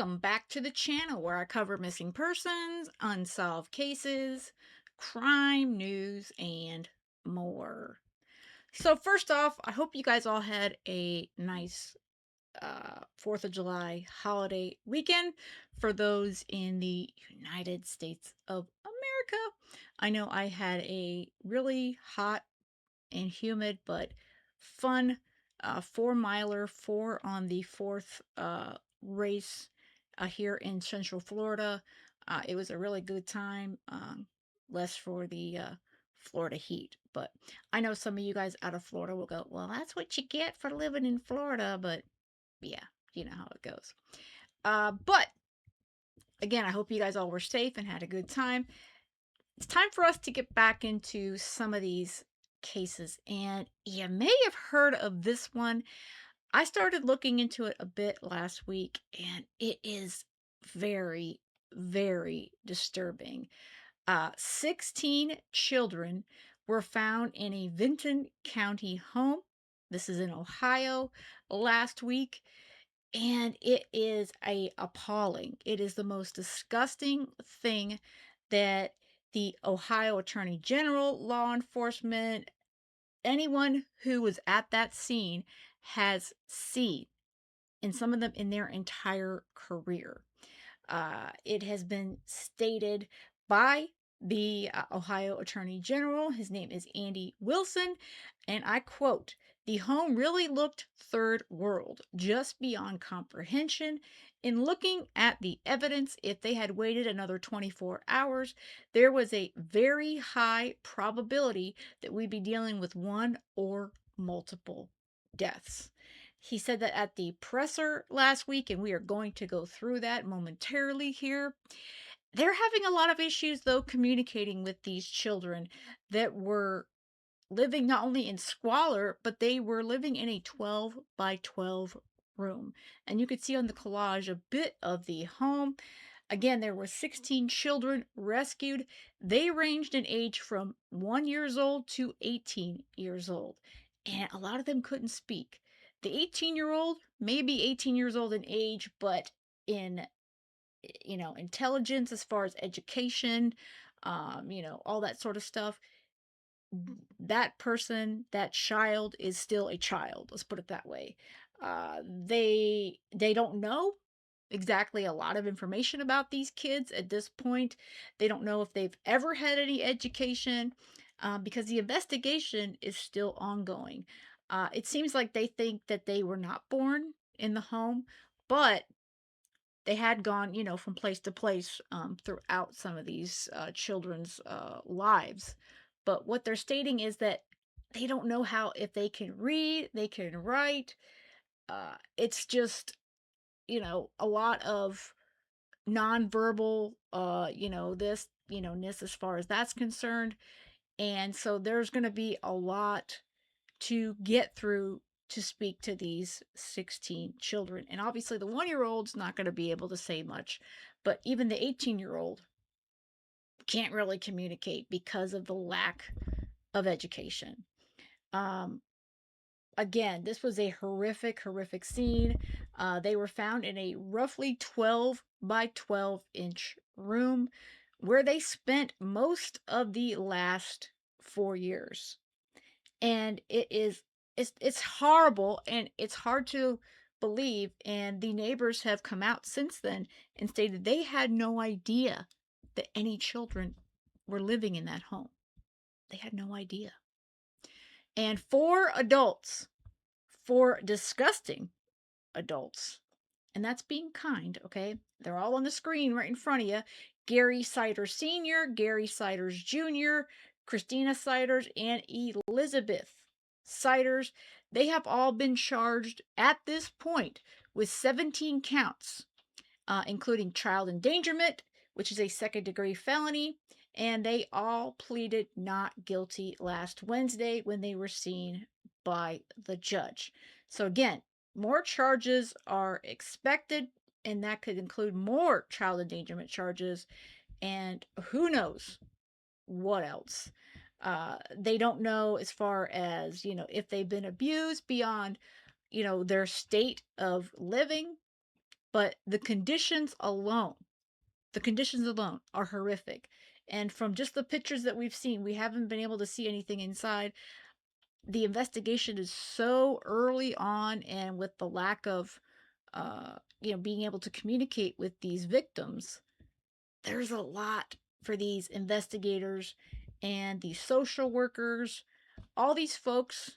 welcome back to the channel where I cover missing persons, unsolved cases, crime news, and more. So, first off, I hope you guys all had a nice 4th of July holiday weekend for those in the United States of America. I know I had a really hot and humid but fun 4 miler, four on the fourth race here in Central Florida. It was a really good time, less for the Florida heat. But I know some of you guys out of Florida will go, well, that's what you get for living in Florida. But yeah, you know how it goes. But again, I hope you guys all were safe and had a good time. It's time for us to get back into some of these cases. And you may have heard of this one. I started looking into it a bit last week, and it is very, very disturbing. 16 children were found in a Vinton County home. This is in Ohio last week, and it is appalling. It is the most disgusting thing that the Ohio Attorney General, law enforcement, anyone who was at that scene has seen, and some of them in their entire career. It has been stated by the Ohio Attorney General. His name is Andy Wilson, and I quote, "The home really looked third world, just beyond comprehension. In looking at the evidence, if they had waited another 24 hours, there was a very high probability that we'd be dealing with one or multiple deaths." He said that at the presser last week, and we are going to go through that momentarily here. They're having a lot of issues, though, communicating with these children that were living not only in squalor, but they were living in a 12 by 12 room. And you could see on the collage a bit of the home. Again, there were 16 children rescued. They ranged in age from 1 years old to 18 years old. And a lot of them couldn't speak. The 18-year-old, maybe 18 years old in age, but in intelligence as far as education, all that sort of stuff, that person, that child is still a child. Let's put it that way. They don't know exactly a lot of information about these kids at this point. They don't know if they've ever had any education, because the investigation is still ongoing. It seems like they think that they were not born in the home, but they had gone, from place to place throughout some of these children's lives. But what they're stating is that they don't know how, if they can read, they can write. It's just, a lot of nonverbal, this, ness as far as that's concerned. And so there's going to be a lot to get through to speak to these 16 children. And obviously, the 1 year old's not going to be able to say much, but even the 18-year-old can't really communicate because of the lack of education. Um, Again, this was a horrific, horrific scene. They were found in a roughly 12 by 12-inch room where they spent most of the last 4 years. And it's horrible, and it's hard to believe. And the neighbors have come out since then and stated they had no idea that any children were living in that home. They had no idea. And four adults, four disgusting adults, and that's being kind, okay? They're all on the screen right in front of you. Gary Siders Sr., Gary Siders Jr., Christina Siders, and Elizabeth Siders. They have all been charged at this point with 17 counts, including child endangerment, which is a second-degree felony, and they all pleaded not guilty last Wednesday when they were seen by the judge. So again, more charges are expected, and that could include more child endangerment charges, and who knows what else. They don't know as far as, if they've been abused beyond, their state of living. but the conditions alone are horrific. And from just the pictures that we've seen, we haven't been able to see anything inside. The investigation is so early on, and with the lack of being able to communicate with these victims, there's a lot for these investigators and these social workers, all these folks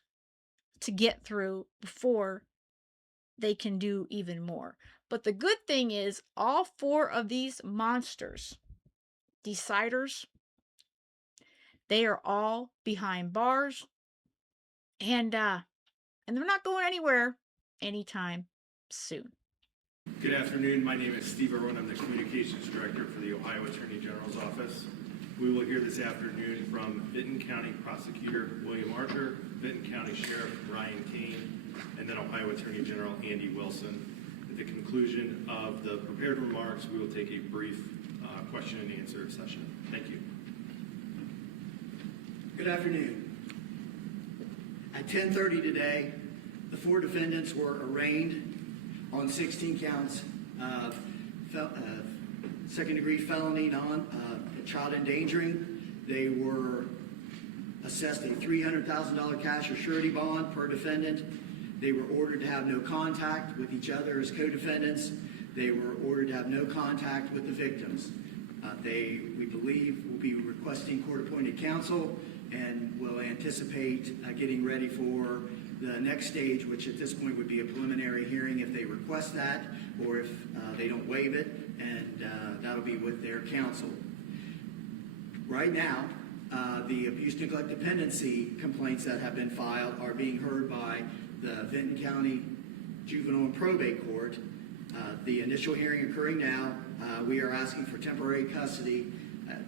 to get through before they can do even more. But the good thing is, all four of these monsters, deciders, they are all behind bars, and they're not going anywhere anytime soon. Good afternoon. My name is Steve Irwin. I'm the Communications Director for the Ohio Attorney General's Office. We will hear this afternoon from Benton County Prosecutor William Arthur, Benton County Sheriff Ryan Kane, and then Ohio Attorney General Andy Wilson. At the conclusion of the prepared remarks, we will take a brief question and answer session. Thank you. Good afternoon. At 10:30 today, the four defendants were arraigned on 16 counts of second-degree felony child endangering. They were assessed a $300,000 cash or surety bond per defendant. They were ordered to have no contact with each other as co-defendants. They were ordered to have no contact with the victims. We believe, will be requesting court-appointed counsel and will anticipate getting ready for the next stage, which at this point would be a preliminary hearing if they request that, or if they don't waive it, and that'll be with their counsel. Right now, the abuse, neglect, dependency complaints that have been filed are being heard by the Benton County Juvenile and Probate Court. The initial hearing occurring now, we are asking for temporary custody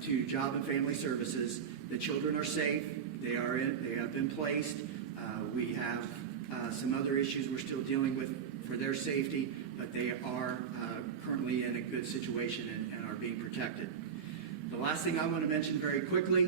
to Job and Family Services. The children are safe. They have been placed. We have some other issues we're still dealing with for their safety, but they are currently in a good situation and are being protected. The last thing I want to mention very quickly,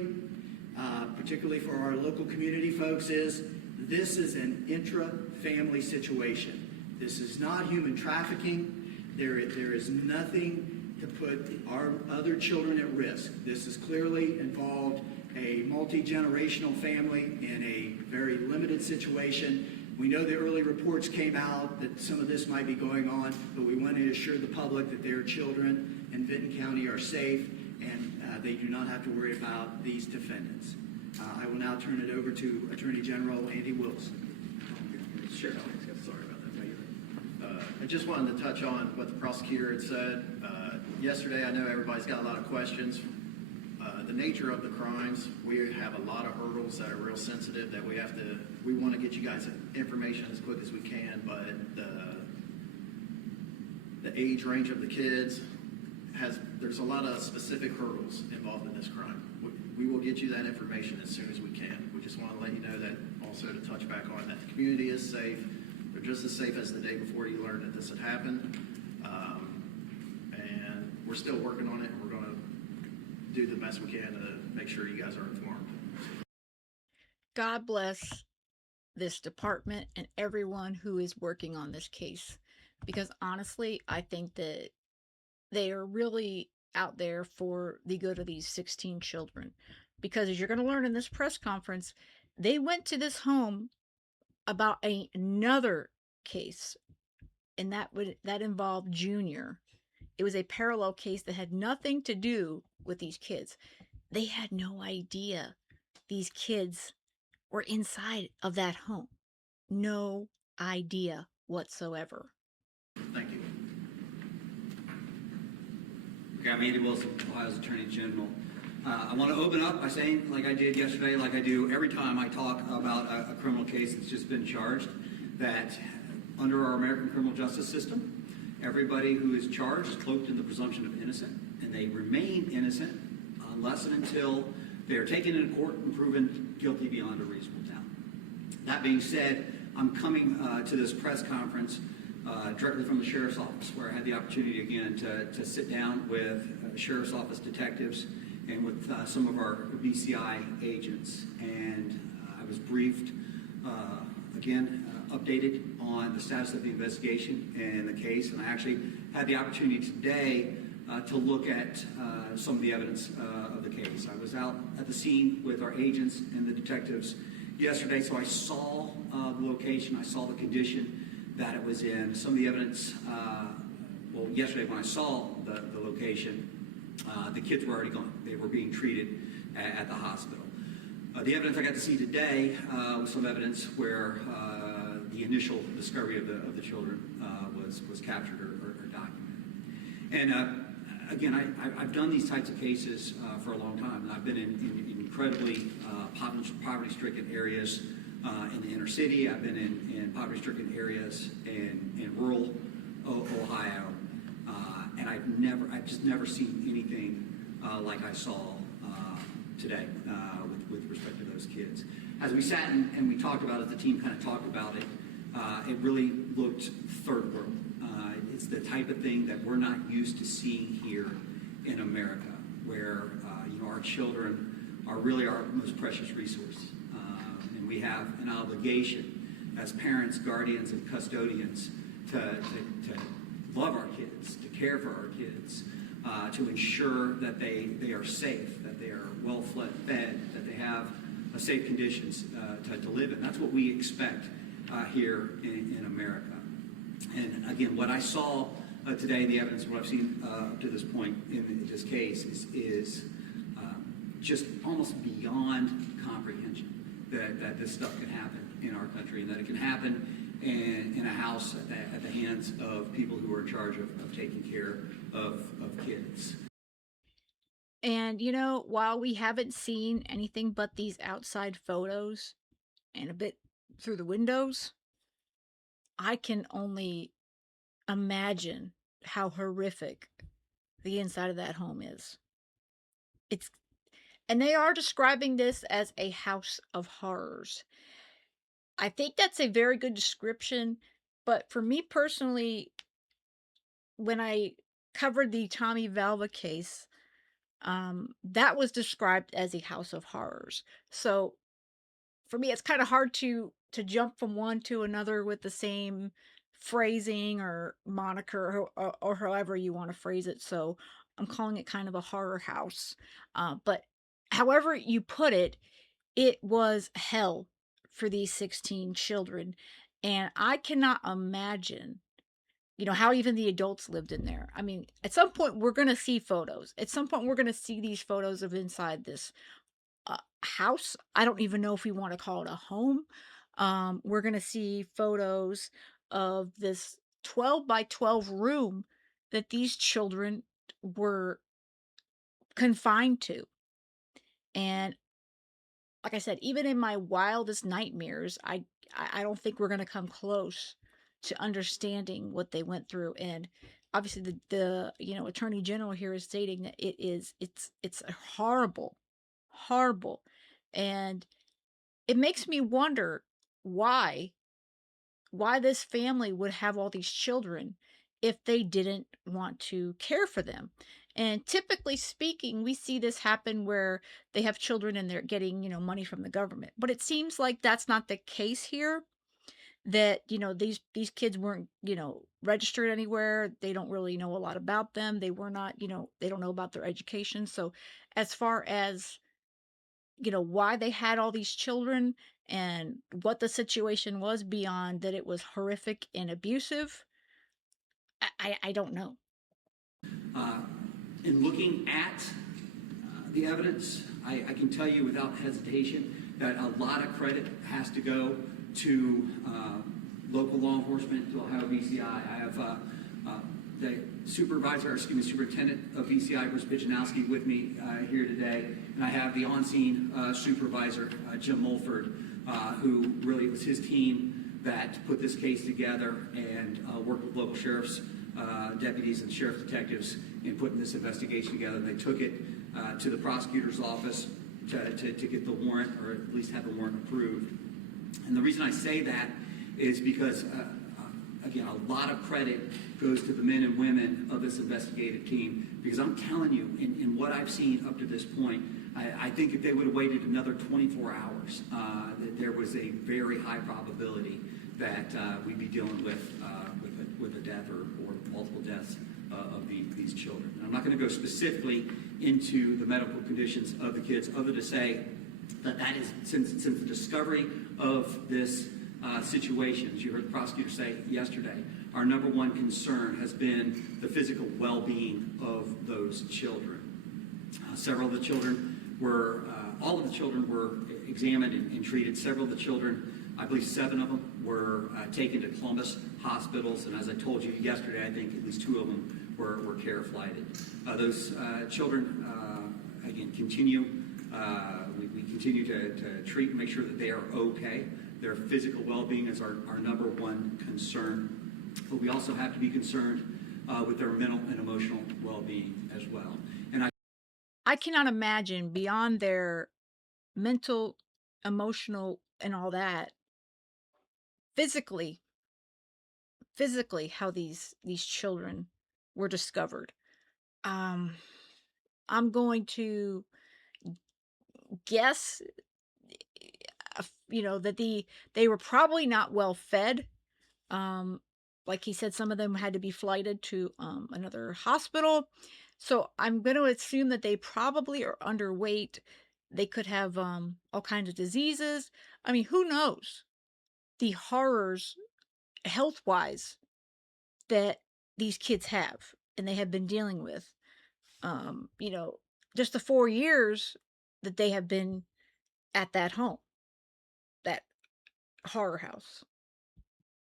particularly for our local community folks, is this is an intra-family situation. This is not human trafficking. There is nothing to put our other children at risk. This is clearly involved a multi-generational family in a very limited situation. We know the early reports came out that some of this might be going on, but we want to assure the public that their children in Benton County are safe and they do not have to worry about these defendants. I will now turn it over to Attorney General Andy Wilson. Sure. Sorry about that. I just wanted to touch on what the prosecutor had said. Yesterday, I know everybody's got a lot of questions. The nature of the crimes, we have a lot of hurdles that are real sensitive that we want to get you guys information as quick as we can, but the age range of the kids there's a lot of specific hurdles involved in this crime. We will get you that information as soon as we can. We just want to let you know that, also to touch back on that the community is safe. They're just as safe as the day before you learned that this had happened. And we're still working on it, and we're going to do the best we can to make sure you guys are informed. God bless this department and everyone who is working on this case, because honestly, I think that they are really out there for the good of these 16 children. Because as you're going to learn in this press conference, they went to this home about another case, and that involved Junior. It was a parallel case that had nothing to do with these kids. They had no idea these kids were inside of that home. No idea whatsoever. Thank you. Okay, I'm Andy Wilson, Ohio's Attorney General. I want to open up by saying, like I did yesterday, like I do every time I talk about a criminal case that's just been charged, that under our American criminal justice system, everybody who is charged is cloaked in the presumption of innocent, and they remain innocent unless and until they are taken into court and proven guilty beyond a reasonable doubt. That being said, I'm coming to this press conference directly from the Sheriff's Office, where I had the opportunity again to sit down with Sheriff's Office detectives and with some of our BCI agents. And I was briefed again, updated on the status of the investigation and the case. And I actually had the opportunity today to look at some of the evidence of the case. I was out at the scene with our agents and the detectives yesterday, so I saw the location, I saw the condition that it was in. Some of the evidence, well, yesterday when I saw the location, the kids were already gone. They were being treated at the hospital. The evidence I got to see today was some evidence where the initial discovery of the children was captured or documented. And again, I've done these types of cases for a long time, and I've been in incredibly poverty-stricken areas in the inner city. I've been in poverty-stricken areas in rural Ohio, and I've just never seen anything like I saw today with respect to those kids. As we sat and we talked about it, the team kind of talked about it. It really looked third world. It's the type of thing that we're not used to seeing here in America, where our children are really our most precious resource, and we have an obligation as parents, guardians, and custodians to love our kids, to care for our kids, to ensure that they are safe, that they are well fed, that they have safe conditions to live in. That's what we expect here in America. And again, what I saw today, the evidence, what I've seen up to this point in this case is just almost beyond comprehension that this stuff can happen in our country, and that it can happen in a house at the hands of people who are in charge of taking care of kids. And while we haven't seen anything but these outside photos and a bit through the windows, I can only imagine how horrific the inside of that home is. It's and they are describing this as a house of horrors. I think that's a very good description, but for me personally, when I covered the Tommy Valva case, that was described as a house of horrors. So for me, it's kind of hard to jump from one to another with the same phrasing or moniker or however you want to phrase it. So I'm calling it kind of a horror house. But however you put it, it was hell for these 16 children. And I cannot imagine, how even the adults lived in there. I mean, at some point, we're going to see photos. At some point, we're going to see these photos of inside this house. I don't even know if we want to call it a home. We're going to see photos of this 12 by 12 room that these children were confined to. And like I said, even in my wildest nightmares, I don't think we're going to come close to understanding what they went through. And obviously the attorney general here is stating that it's horrible, horrible. And it makes me wonder why this family would have all these children if they didn't want to care for them. And typically speaking, we see this happen where they have children and they're getting, money from the government. But it seems like that's not the case here. That, these kids weren't, registered anywhere. They don't really know a lot about them. They were not, they don't know about their education. So as far as why they had all these children and what the situation was beyond that it was horrific and abusive, I don't know. Uh, in looking at the evidence, I can tell you without hesitation that a lot of credit has to go to local law enforcement, to Ohio BCI. I have the superintendent of BCI, Bruce Pichanowski, with me here today, and I have the on-scene supervisor, Jim Mulford, who really, it was his team that put this case together and worked with local sheriffs, deputies, and sheriff detectives in putting this investigation together. And they took it to the prosecutor's office to get the warrant, or at least have the warrant approved. And the reason I say that is because, again, a lot of credit goes to the men and women of this investigative team, because I'm telling you, in what I've seen up to this point, I think if they would have waited another 24 hours, there was a very high probability that we'd be dealing with a death or multiple deaths of these children. And I'm not going to go specifically into the medical conditions of the kids, other to say that is, since the discovery of this situation, as you heard the prosecutor say yesterday, our number one concern has been the physical well-being of those children. All of the children were examined and treated. Several of the children, I believe 7 of them, were taken to Columbus hospitals, and as I told you yesterday, I think at least 2 of them were care flighted. Those children, again, continue. We continue to treat and make sure that they are okay. Their physical well-being is our number one concern, but we also have to be concerned with their mental and emotional well-being as well. And I cannot imagine beyond their mental, emotional, and all that, physically, how these children were discovered. Um, I'm going to guess, that they were probably not well fed. Um, like he said, some of them had to be flighted to another hospital. So I'm going to assume that they probably are underweight. They could have all kinds of diseases. I mean, who knows the horrors health wise that these kids have and they have been dealing with. Um, you know, just the 4 years that they have been at that home, that horror house.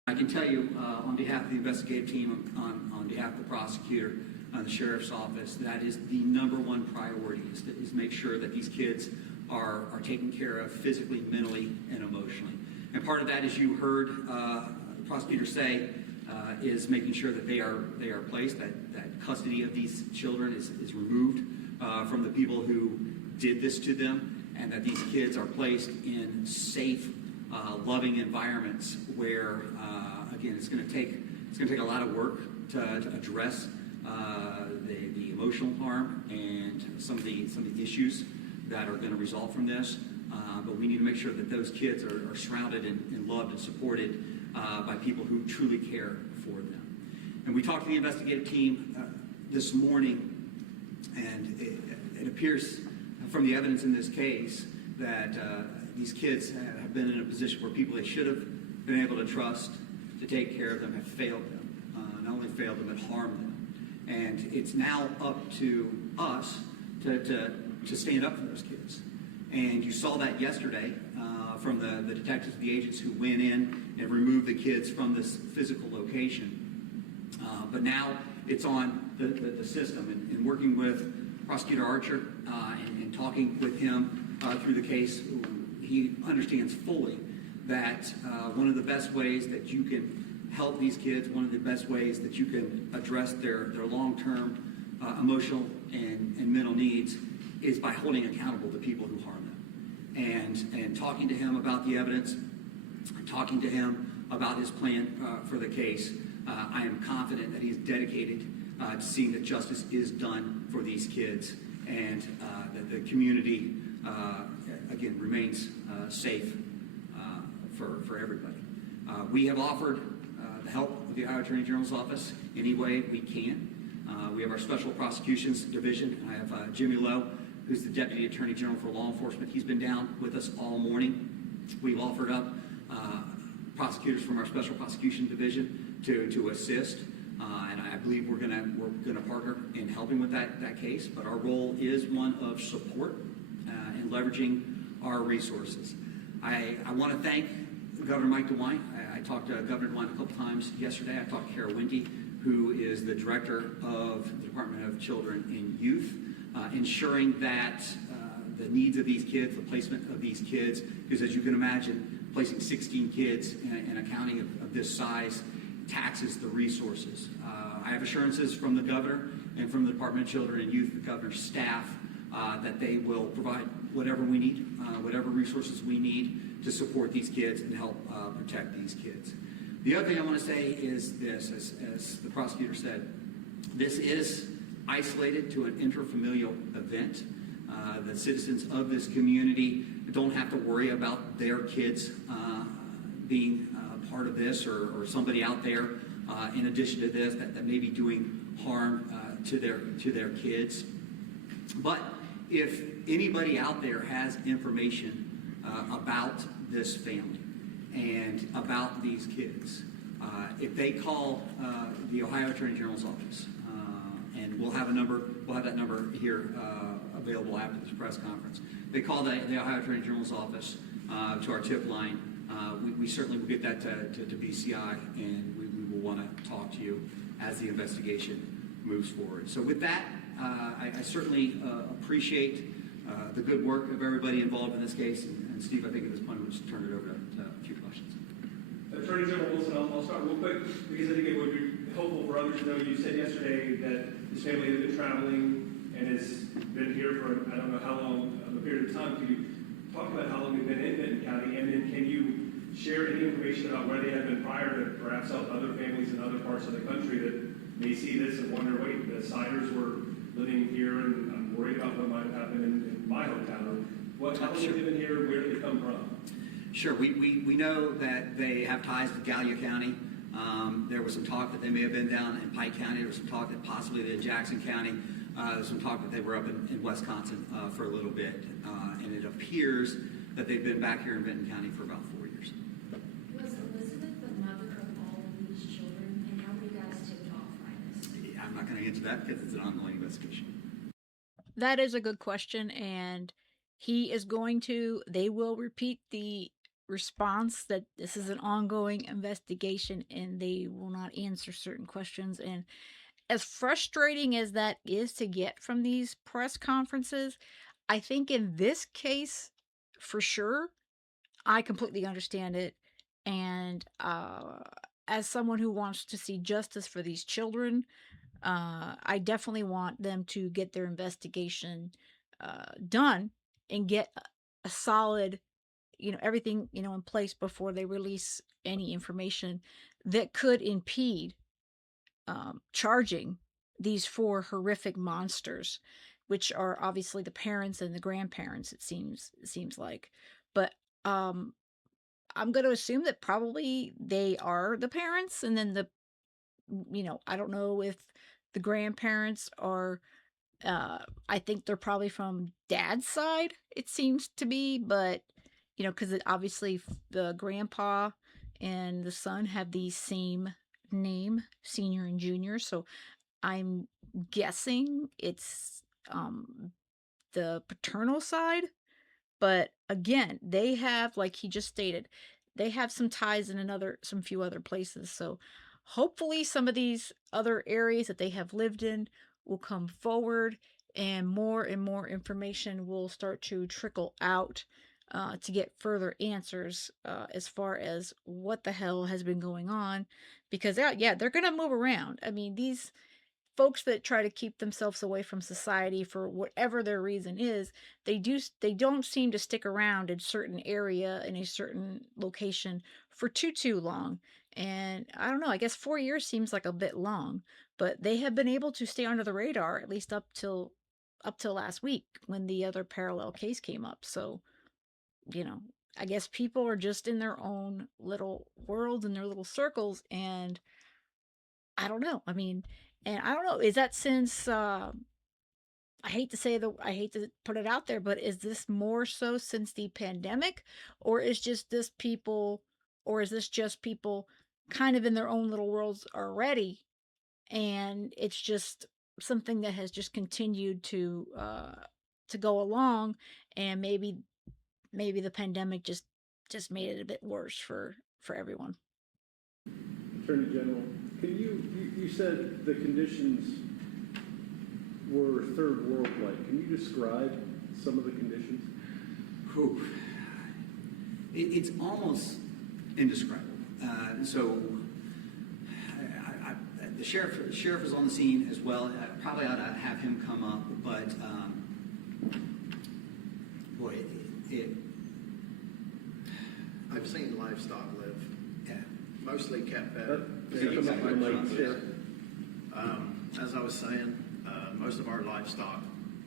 I can tell you on behalf of the investigative team, on behalf of the prosecutor, the sheriff's office, that is the number one priority, is make sure that these kids are taken care of physically, mentally, and emotionally. And part of that, as you heard the prosecutor say, is making sure that they are placed, that custody of these children is removed from the people who did this to them, and that these kids are placed in safe, loving environments where, again, it's going to take a lot of work to address the emotional harm and some of the issues that are going to result from this. But we need to make sure that those kids are surrounded and loved and supported by people who truly care for them. And we talked to the investigative team this morning, and it appears from the evidence in this case that these kids have been in a position where people they should have been able to trust to take care of them have failed them. Not only failed them, but harmed them. And it's now up to us to stand up for those kids. And you saw that yesterday from the detectives, the agents who went in and removed the kids from this physical location. But now it's on the system. And working with Prosecutor Archer and talking with him through the case, he understands fully that one of the best ways that you can help these kids, one of the best ways that you can address their long-term emotional and mental needs is by holding accountable the people who harm them. And talking to him about the evidence, talking to him about his plan for the case, I am confident that he's dedicated to seeing that justice is done for these kids and that the community, again, remains safe for everybody. We have offered the help of the Ohio Attorney General's office any way we can. We have our Special Prosecutions Division. I have Jimmy Lowe, who's the Deputy Attorney General for Law Enforcement. He's been down with us all morning. We've offered up prosecutors from our Special Prosecution Division to assist, and I believe we're gonna partner in helping with that case. But our role is one of support and leveraging our resources. I want to thank Governor Mike DeWine. I talked to Governor DeWine a couple times yesterday. I talked to Kara Winty, who is the Director of the Department of Children and Youth, ensuring that the needs of these kids, the placement of these kids, because as you can imagine, placing 16 kids in a county of this size taxes the resources. I have assurances from the governor and from the Department of Children and Youth, the governor's staff, that they will provide whatever we need, whatever resources we need to support these kids and help protect these kids. The other thing I want to say is this, as the prosecutor said, this is isolated to an intrafamilial event. the citizens of this community don't have to worry about their kids being part of this, or somebody out there in addition to this that may be doing harm to their kids. But if anybody out there has information about this family and about these kids, if they call the Ohio Attorney General's office, and we'll have that number here available after this press conference. They call the Ohio Attorney General's office to our tip line. We certainly will get that to BCI, and we will want to talk to you as the investigation moves forward. So with that, I certainly appreciate the good work of everybody involved in this case. And Steve, I think at this point we'll just turn it over to a few questions. Attorney General Wilson, I'll start real quick because I think it would be helpful for others to know. You said yesterday that this family has been traveling and has been here for I don't know how long of a period of time. Can you talk about how long they've been in Benton County, and then can you share any information about where they have been prior to perhaps help other families in other parts of the country that may see this and wonder, wait, the Siders were living here and I'm worried about what might happen in my hometown. How long have they been here? Where did they come from? Sure. We know that they have ties with Gallia County. There was some talk that they may have been down in Pike County. There was some talk that possibly they in Jackson County. There was some talk that they were up in Wisconsin for a little bit. And it appears that they've been back here in Benton County for about 4 years. Was Elizabeth the mother of all of these children, and how were you guys tipped off by this? I'm not going to answer that because it's an ongoing investigation. That is a good question, and they will repeat the response that this is an ongoing investigation and they will not answer certain questions. And as frustrating as that is to get from these press conferences, I think in this case, for sure, I completely understand it. And as someone who wants to see justice for these children, I definitely want them to get their investigation done and get a solid, everything, in place before they release any information that could impede charging these four horrific monsters, which are obviously the parents and the grandparents. It seems like, but I'm going to assume that probably they are the parents, and then I don't know if the grandparents are. I think they're probably from dad's side. It seems to be, but because obviously the grandpa and the son have the same name, senior and junior. So I'm guessing it's the paternal side. But again, they have, like he just stated, they have some ties in some few other places. So hopefully some of these other areas that they have lived in will come forward, and more information will start to trickle out to get further answers as far as what the hell has been going on. Because they're going to move around. I mean, these folks that try to keep themselves away from society for whatever their reason is, they don't seem to stick around in certain area, in a certain location for too long. And I don't know, I guess 4 years seems like a bit long, but they have been able to stay under the radar at least up till last week when the other parallel case came up. So I guess people are just in their own little worlds, in their little circles, and I don't know. I mean, and I don't know, is that since I hate to put it out there, but is this more so since the pandemic, or is this just people kind of in their own little worlds already, and it's just something that has just continued to go along, and maybe the pandemic just made it a bit worse for everyone. Attorney General, can you said the conditions were third world like. Can you describe some of the conditions? Whew. It's almost indescribable. So the sheriff is on the scene as well. I probably ought to have him come up, but boy, I've seen livestock live, yeah. mostly kept better. As I was saying, most of our livestock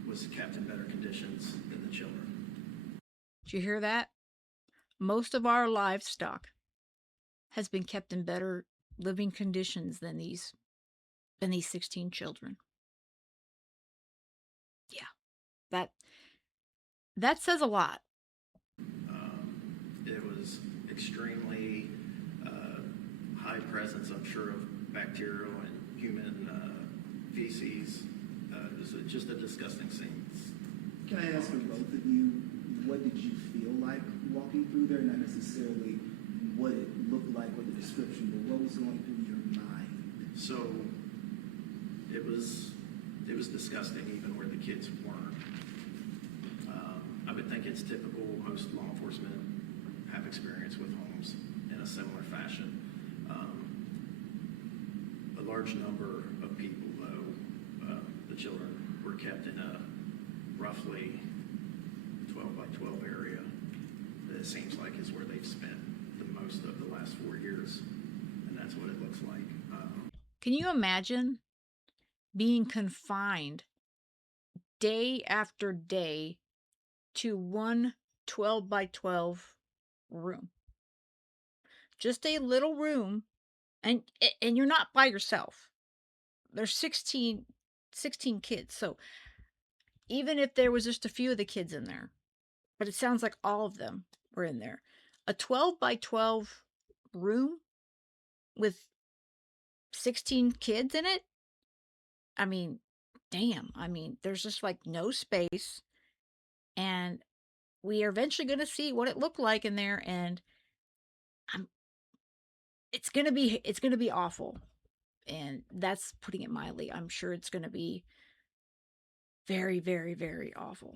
was kept in better conditions than the children. Did you hear that? Most of our livestock has been kept in better living conditions than these 16 children. Yeah. That that says a lot. It was extremely high presence, I'm sure, of bacterial and human feces. It was just a disgusting scene. Can I ask for both of you, what did you feel like walking through there? Not necessarily what it looked like or the description, but what was going through your mind? So it was disgusting, even where the kids weren't. I would think it's typical. Most law enforcement have experience with homes in a similar fashion. A large number of people, though, the children were kept in a roughly 12 by 12 area that it seems like is where they've spent the most of the last 4 years, and that's what it looks like. Can you imagine being confined day after day to one 12 by 12 room? Just a little room, and you're not by yourself. There's 16 kids. So even if there was just a few of the kids in there, but it sounds like all of them were in there. A 12 by 12 room with 16 kids in it? I mean, damn. I mean, there's just like no space, and we are eventually going to see what it looked like in there, and I'm it's going to be awful. And that's putting it mildly. I'm sure it's going to be very, very, very awful.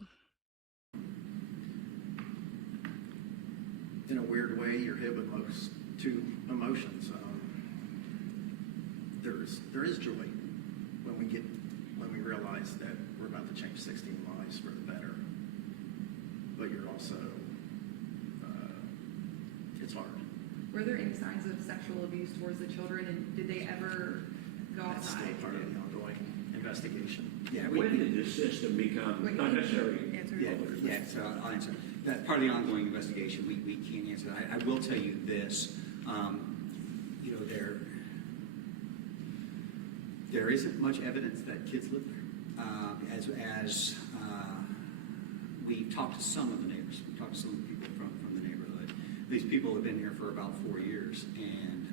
In a weird way, you're hit with two emotions. There is joy when we realize that we're about to change 16 lives for the better. But you're also, it's hard. Were there any signs of sexual abuse towards the children, and did they ever go That's still outside? part of the ongoing investigation. Yeah, When did this system become Wait, not necessarily? answer Yeah, your question. yeah, so I'll answer. That part of the ongoing investigation, we can't answer that. I will tell you this, you know, there isn't much evidence that kids live there. As we talked to some of the neighbors, we talked to some of the people from the neighborhood. These people have been here for about 4 years, and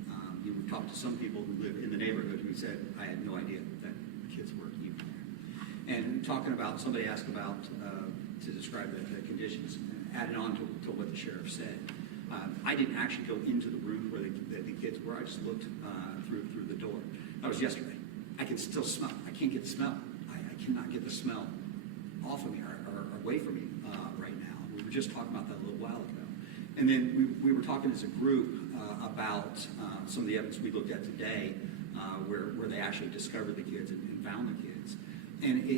you would talk to some people who live in the neighborhood who said, I had no idea that kids were even there. And talking about, somebody asked about, to describe the conditions, adding on to what the sheriff said. I didn't actually go into the room where the kids were. I just looked through the door. That was yesterday. I can still smell. I can't get the smell. I cannot get the smell off of me or away from me right now. We were just talking about that a little while ago. And then we were talking as a group about some of the evidence we looked at today where they actually discovered the kids and found the kids. And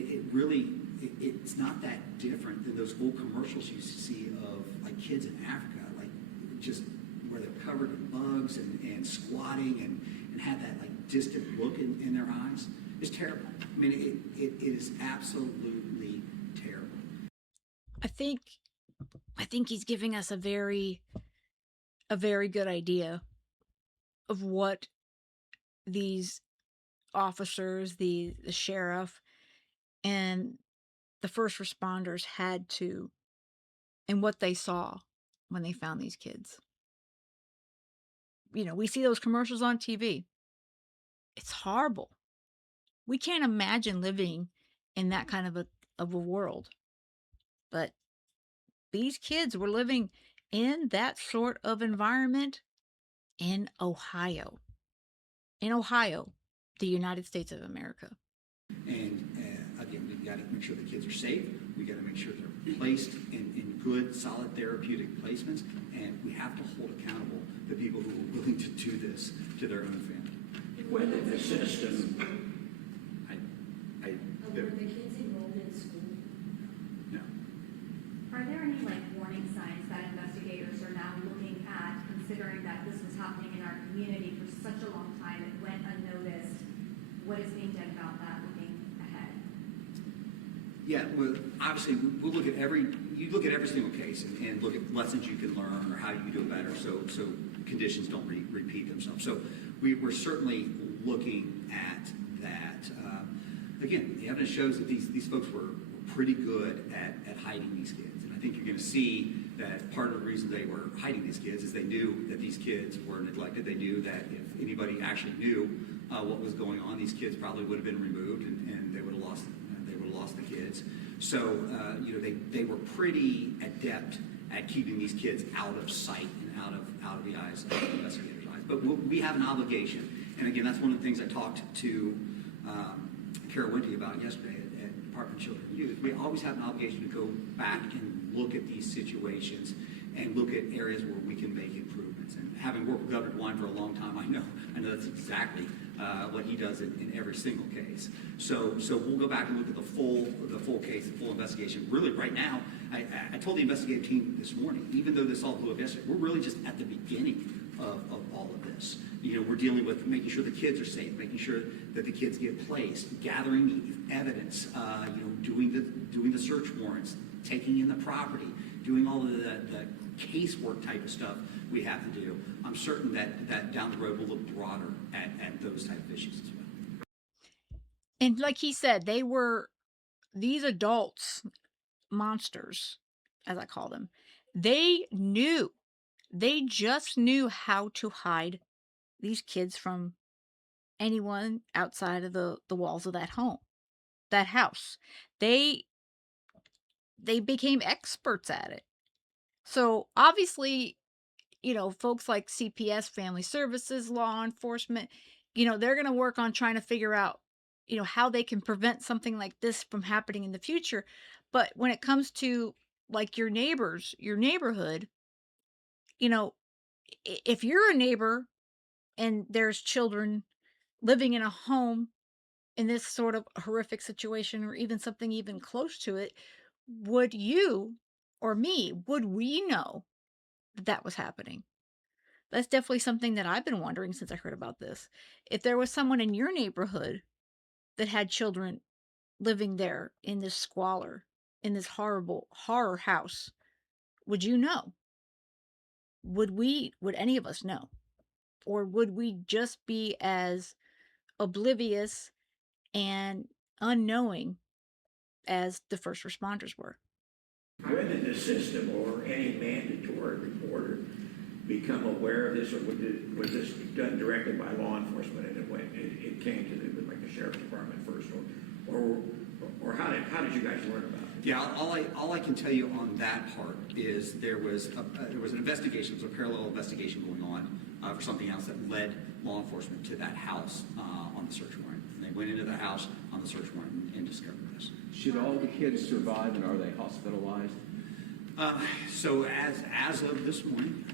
it's not that different than those old commercials you see of like kids in Africa, like just where they're covered in bugs and squatting and have that like distant look in their eyes. It's terrible. I mean, it is absolutely terrible. I think he's giving us a very good idea of what these officers, the sheriff, and the first responders had to, and what they saw when they found these kids. You know, we see those commercials on TV. It's horrible. We can't imagine living in that kind of a world. But these kids were living in that sort of environment in Ohio. In Ohio, the United States of America. And again, we've got to make sure the kids are safe. We got to make sure they're placed in good, solid therapeutic placements. And we have to hold accountable the people who are willing to do this to their own family. When did the system? Were the kids enrolled in school? No. Are there any warning signs that investigators are now looking at, considering that this was happening in our community for such a long time, it went unnoticed? What is being done about that looking ahead? Yeah, well, obviously, we'll look at you look at every single case and look at lessons you can learn or how you can do it better so conditions don't repeat themselves. So we're certainly looking at that. Again, the evidence shows that these folks were pretty good at hiding these kids. And I think you're going to see that part of the reason they were hiding these kids is they knew that these kids were neglected. They knew that if anybody actually knew what was going on, these kids probably would have been removed and they would have lost the kids. So, they were pretty adept at keeping these kids out of sight and out of the eyes of the investigators' eyes. But we have an obligation. And again, that's one of the things I talked to Kara Winty about yesterday at Department of Children and Youth. We always have an obligation to go back and look at these situations and look at areas where we can make improvements. And having worked with Governor DeWine for a long time, I know that's exactly what he does in every single case. So we'll go back and look at the full case, the full investigation. Really, right now, I told the investigative team this morning, even though this all blew up yesterday, we're really just at the beginning of all of this. We're dealing with making sure the kids are safe, making sure that the kids get placed, gathering the evidence, doing the search warrants, taking in the property, doing all of the casework type of stuff we have to do. I'm certain that down the road we'll look broader at those type of issues as well. And like he said, these adults, monsters, as I call them, they just knew how to hide these kids from anyone outside of the walls of that house. They became experts at it. So obviously, folks like CPS, family services, law enforcement, they're going to work on trying to figure out, how they can prevent something like this from happening in the future. But when it comes to like your neighbors, your neighborhood, you know, if you're a neighbor and there's children living in a home in this sort of horrific situation or even something even close to it, would you or me, would we know that that was happening? That's definitely something that I've been wondering since I heard about this. If there was someone in your neighborhood that had children living there in this squalor, in this horrible horror house, would you know? Would any of us know? Or would we just be as oblivious and unknowing as the first responders were? When did the system or any mandatory reporter become aware of this, or was this done directly by law enforcement and it came to the sheriff's department first, or how did you guys learn about it? Yeah, all I can tell you on that part is there was an investigation, there was a parallel investigation going on for something else that led law enforcement to that house on the search warrant. And they went into the house on the search warrant and discovered this. Should all the kids survive, and are they hospitalized? So as of this morning,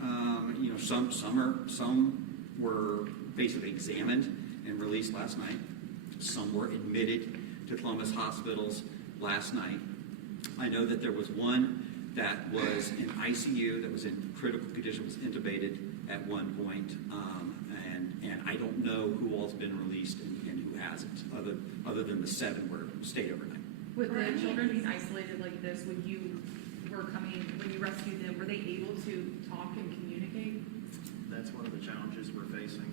some were basically examined and released last night. Some were admitted to Columbus hospitals last night. I know that there was one that was in ICU, that was in critical condition, was intubated at one point, and I don't know who all's been released and who hasn't, other than the 7 were stayed overnight. With the children being isolated like this, when you rescued them, were they able to talk and communicate? That's one of the challenges we're facing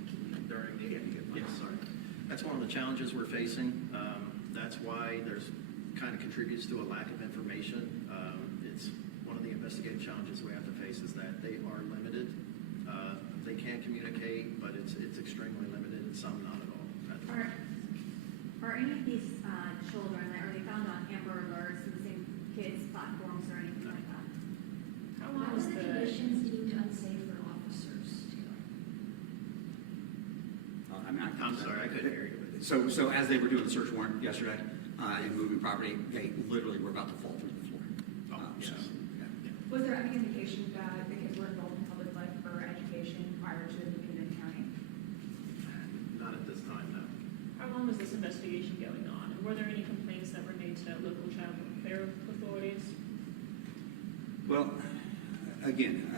during the. Yes, sorry. That's one of the challenges we're facing. That's why there's kind of contributes to a lack of information. It's one of the investigative challenges we have to face is that they are limited. They can communicate, but it's extremely limited, and some not at all. Are any of these children, are they found on Amber Alerts and the same kids' platforms or anything like that? How was the conditions deemed unsafe for officers to go? I'm sorry, I couldn't hear you. So as they were doing the search warrant yesterday and moving property, they literally were about to fall through the floor. Yes. Was there any indication that the kids were involved in public life or education prior to moving to the county? Not at this time, no. How long was this investigation going on? And were there any complaints that were made to local child welfare authorities? Well, again,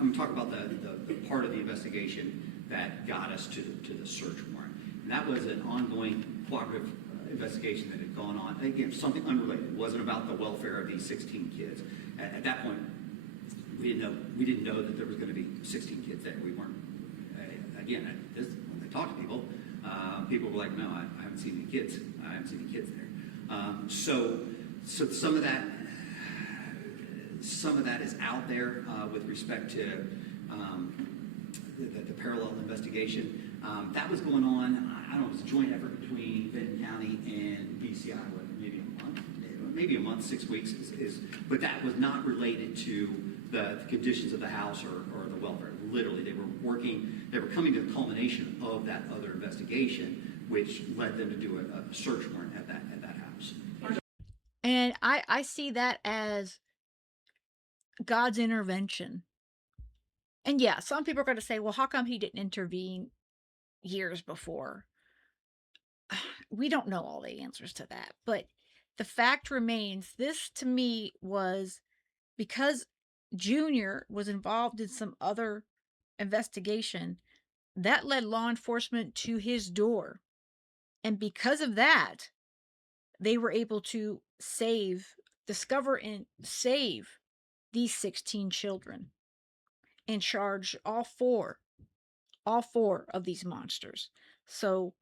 I'm talking about the part of the investigation that got us to the search warrant. And that was an ongoing cooperative investigation that had gone on. Again, something unrelated. It wasn't about the welfare of these 16 kids. At that point, we didn't know that there was going to be 16 kids there. We weren't. Again, when they talk to people, people were like, "No, I haven't seen any kids. I haven't seen any kids there." So some of that is out there with respect to the parallel investigation. That was going on. I don't know. It was a joint effort between Benton County and BCI. Maybe a month, 6 weeks. But that was not related to the conditions of the house or the welfare. Literally, they were coming to the culmination of that other investigation, which led them to do a search warrant at that house. And I see that as God's intervention. And yeah, some people are going to say, well, how come he didn't intervene years before? We don't know all the answers to that. But the fact remains, this to me was because Junior was involved in some other investigation that led law enforcement to his door. And because of that, they were able to discover and save these 16 children and charge all four of these monsters. So,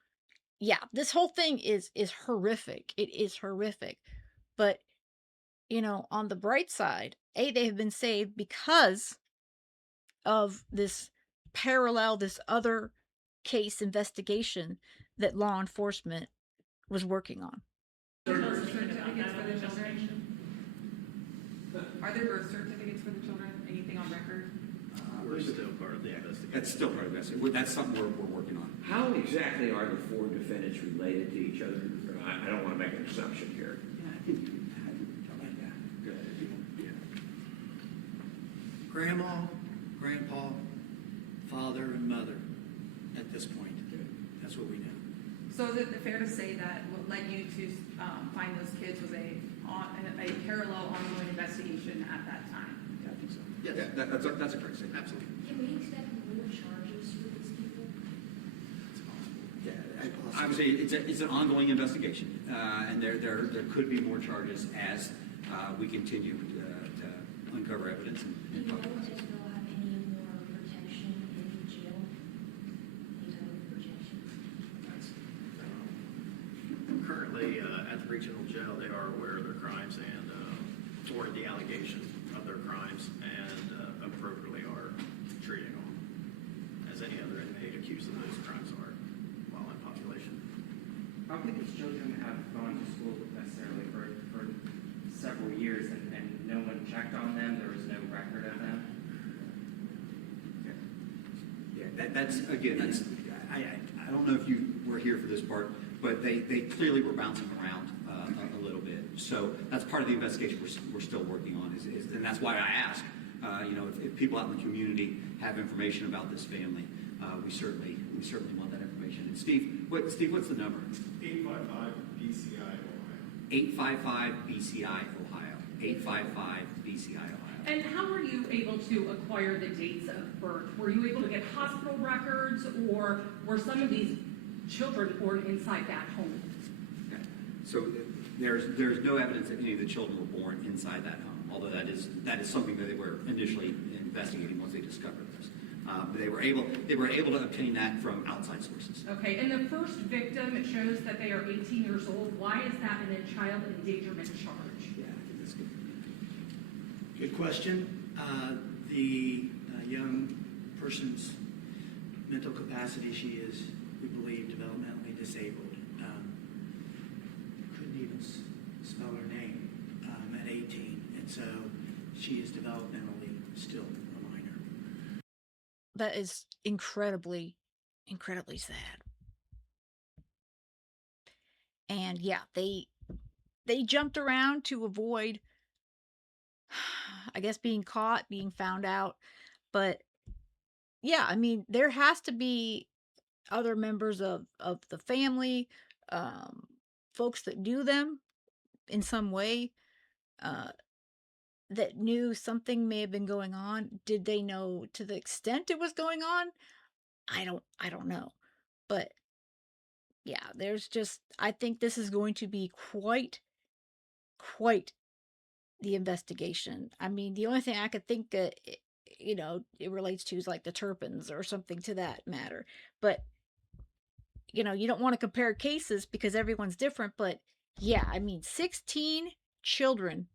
yeah, this whole thing is horrific. It is horrific. But, on the bright side, they have been saved because of this other case investigation that law enforcement was working on. Birth certificates for the children? Are there birth certificates for the children? Anything on record? We're still part of the investigation. That's still part of this. That's something we're working on. How exactly are the four defendants related to each other? I don't want to make an assumption here. Grandma, grandpa, father, and mother at this point. That's what we know. So is it fair to say that what led you to find those kids was a parallel ongoing investigation at that time? Yeah, I think so. Yes. Yeah, that's a correct statement. Absolutely. Can we expect more charges for these people? Yeah, I would say it's an ongoing investigation, and there could be more charges as we continue to uncover evidence. Do you know if they'll have any more protection in jail? Any type of protection? Currently, at the regional jail, they are aware of their crimes and thwarted the allegation of their crimes and appropriately are treating them as any other inmate accused of those crimes are while in population. How could these children have gone to school necessarily for several years and no one checked on them? There was no record of them? Yeah, that's I don't know if you were here for this part, but they clearly were bouncing around a little bit. So that's part of the investigation we're still working on, and that's why I ask, if people out in the community have information about this family, we certainly want that information. And Steve, what's the number? 855 BCI Ohio. 855 BCI Ohio. 855 BCI Ohio. And how were you able to acquire the dates of birth? Were you able to get hospital records, or were some of these children born inside that home? Okay. So there's no evidence that any of the children were born inside that home, although that is something that they were initially investigating once they discovered this. They were able to obtain that from outside sources. Okay, and the first victim, it shows that they are 18 years old. Why is that in a child endangerment charge? Yeah, I think that's good. Good question. The young person's mental capacity, she is, we believe, developmentally disabled. Couldn't even spell her name at 18, and so she is developmentally still a minor. That is incredibly, incredibly sad. And yeah, they jumped around to avoid, I guess, being caught, being found out. But yeah, I mean, there has to be other members of the family, folks that knew them in some way, uh, that knew something may have been going on. Did they know to the extent it was going on? I don't know. But Yeah, there's just I think this is going to be quite the investigation. I mean, the only thing I could think that it relates to is like the Turpins or something to that matter. But you don't want to compare cases because everyone's different. But yeah, I mean, 16 children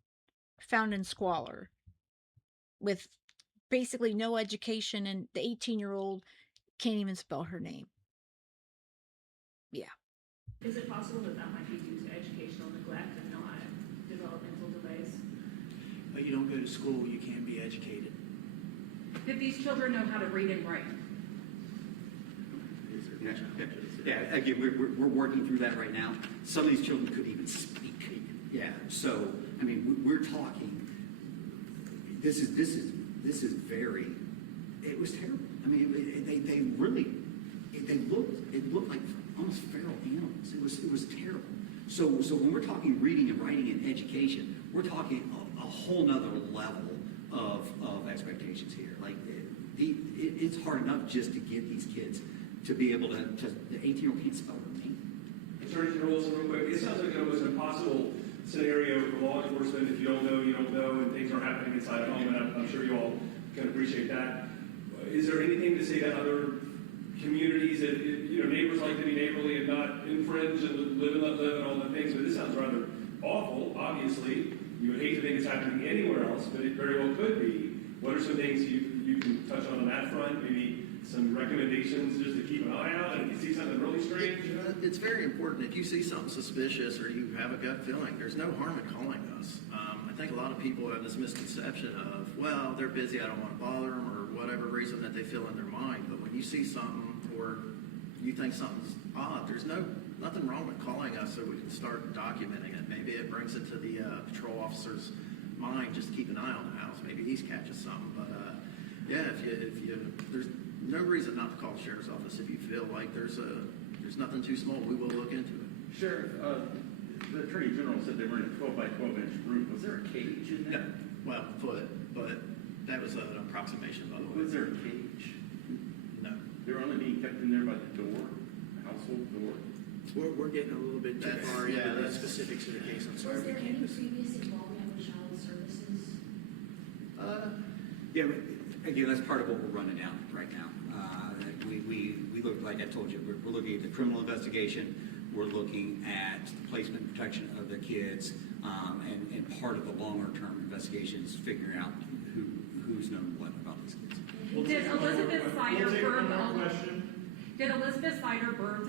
found in squalor with basically no education, and the 18-year-old can't even spell her name. Yeah. Is it possible that that might be due to educational neglect and not developmental delays? But you don't go to school, you can't be educated. Did these children know how to read and write? Yeah, again, we're working through that right now. Some of these children couldn't even speak. Yeah, so, I mean, we're talking, this is very, it was terrible. I mean, they really, it looked like almost feral animals. It was terrible. So when we're talking reading and writing and education, we're talking a whole nother level of expectations here. Like, it's hard enough just to get these kids to be able to the 18-year-old can't spell her name. Attorney General Wilson, real quick, it sounds like it was an impossible scenario for law enforcement. If you don't know, you don't know, and things are happening inside a home, and I'm sure you all can appreciate that. Is there anything to say that other communities, that neighbors like to be neighborly and not infringe and live and let live and all the things? But this sounds rather awful. Obviously, you would hate to think it's happening anywhere else, but it very well could be. What are some things you can touch on that front? Maybe some recommendations just to keep an eye out, and if you see something really strange. It's very important. If you see something suspicious or you have a gut feeling, there's no harm in calling us. I think a lot of people have this misconception of, well, they're busy, I don't want to bother them, or whatever reason that they feel in their mind. But when you see something or you think something's odd, there's nothing wrong with calling us so we can start documenting it. Maybe it brings it to the patrol officer's mind, just to keep an eye on the house. Maybe he's catching something. But yeah, if you there's no reason not to call the sheriff's office if you feel like there's nothing too small. We will look into it. Sheriff, the Attorney General said they were in a 12 by 12 inch room. Was there a cage in there? No, well, foot, but that was an approximation, by the way. Was there a cage? No. They were only being kept in there by the door, the household door. We're getting a little bit too far into the specifics of the case. I'm sorry. Was there any previous involvement with child services? Yeah, again, that's part of what we're running down right now. We look, like I told you, we're looking at the criminal investigation. We're looking at placement and protection of the kids, and part of the longer term investigation is figuring out who's known what about these kids. Did Elizabeth Sider birth Question. Did Elizabeth Sider birth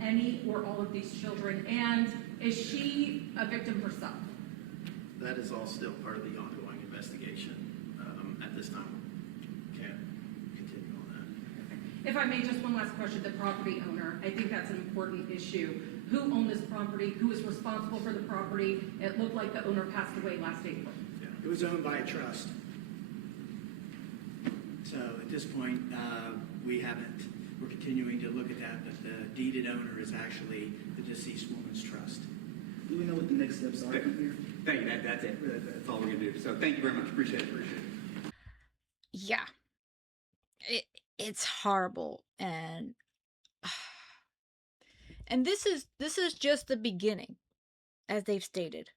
any or all of these children? And is she a victim herself? That is all still part of the ongoing investigation. At this time, can't continue on that. If I may, just one last question. The property owner, I think that's an important issue. Who owned this property? Who is responsible for the property? It looked like the owner passed away last April. It was owned by a trust. So at this point, we're continuing to look at that, but the deeded owner is actually the deceased woman's trust. Do we know what the next steps are from here? Thank you. That's it. That's all we're gonna do. So thank you very much. Appreciate it. Yeah. It's horrible, and this is just the beginning, as they've stated.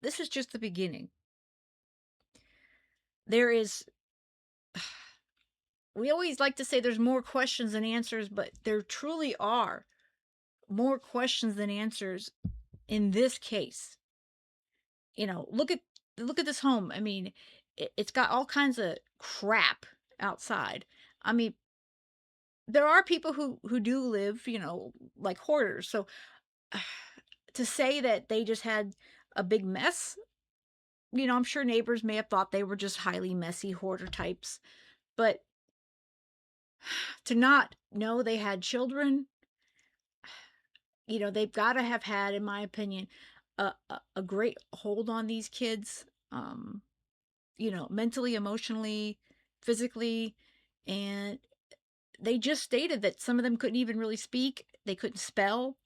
This is just the beginning. There is we always like to say there's more questions than answers, but there truly are more questions than answers in this case. Look at this home. I mean, it's got all kinds of crap outside. I mean, there are people who do live, like hoarders. So to say that they just had a big mess, I'm sure neighbors may have thought they were just highly messy hoarder types, but to not know they had children, they've got to have had, in my opinion, a great hold on these kids, mentally, emotionally, physically, and they just stated that some of them couldn't even really speak. They couldn't spell.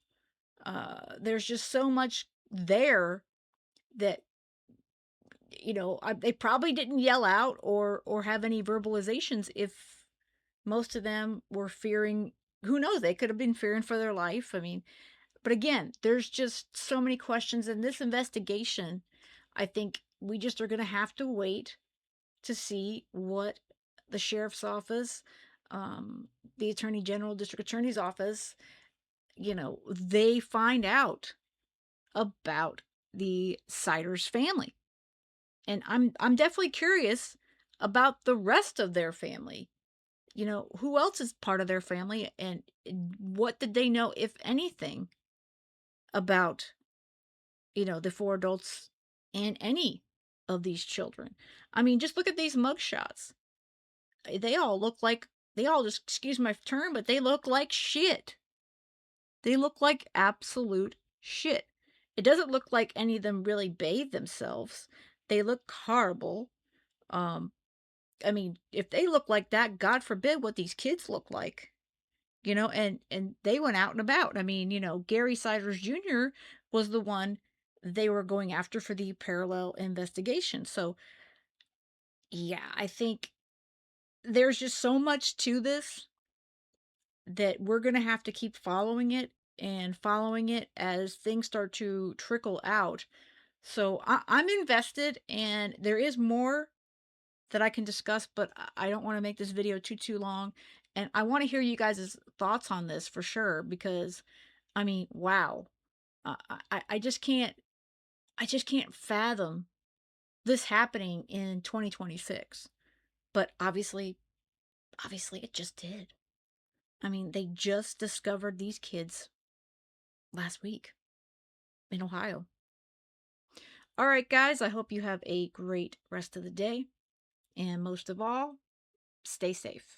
There's just so much there that, they probably didn't yell out or have any verbalizations if most of them were fearing who knows? They could have been fearing for their life. I mean, but again, there's just so many questions in this investigation. I think we just are going to have to wait to see what the sheriff's office, um, the attorney general, district attorney's office, they find out about the Siders family. And I'm definitely curious about the rest of their family. Who else is part of their family and what did they know, if anything, about, the four adults and any of these children. I mean, just look at these mugshots. They all look like they all just excuse my term, but they look like shit. They look like absolute shit. It doesn't look like any of them really bathe themselves. They look horrible. Um, I mean, if they look like that, God forbid what these kids look like. And they went out and about. I mean, Gary Siders Jr. was the one they were going after for the parallel investigation. So, yeah, I think there's just so much to this that we're going to have to keep following it and following it as things start to trickle out. So I'm invested, and there is more that I can discuss, but I don't want to make this video too long. And I want to hear you guys' thoughts on this for sure, because I mean, wow. I just can't fathom this happening in 2026. But obviously it just did. I mean, they just discovered these kids last week in Ohio. All right, guys, I hope you have a great rest of the day. And most of all, stay safe.